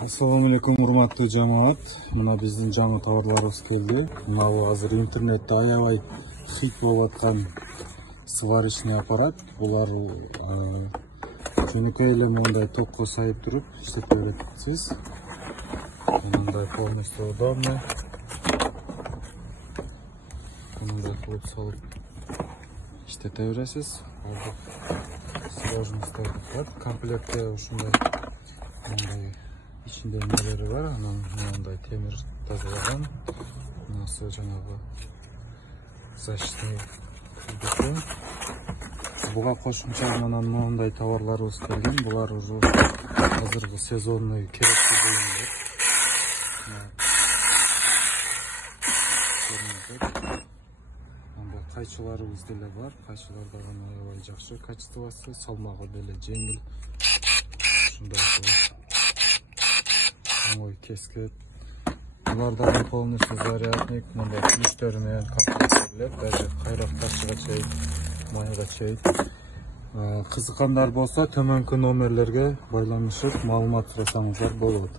Assalamu alaikum урматтуу жамаат. Мына биздин жаңы товарларыбыз келди. Мына азыр интернетте аябай хит болуп аткан сварочный аппарат. Булар жөнөкөй эле мындай токко сайып туруп иштете бересиз. Мындай полностью удобно. Мындай кылып салып иштете бересиз. Сложностьтер бар. Комплектте ушундай мындай içinde neleri var, мындай темир тазалаган, мынасы жанагы защитный бетон. Буга кошумча мындай товарларыбыз келген. Булар уже азыркы сезонный керектүү буюмдар. Мындай кайчыларыбыз деле бар. Кайчылар дагы аябай жакшы качествосы, салмагы деле жеңил. Ушундай Ой, кескет. Буларда полностью зарядник, мындай ключтөр менен комплектелеп, даже кайрак ташыга чейин, майга чейин. Кызыккандар болсо, төмөнкү номерлерге байланышып, маалымат сурасаңыздар болот.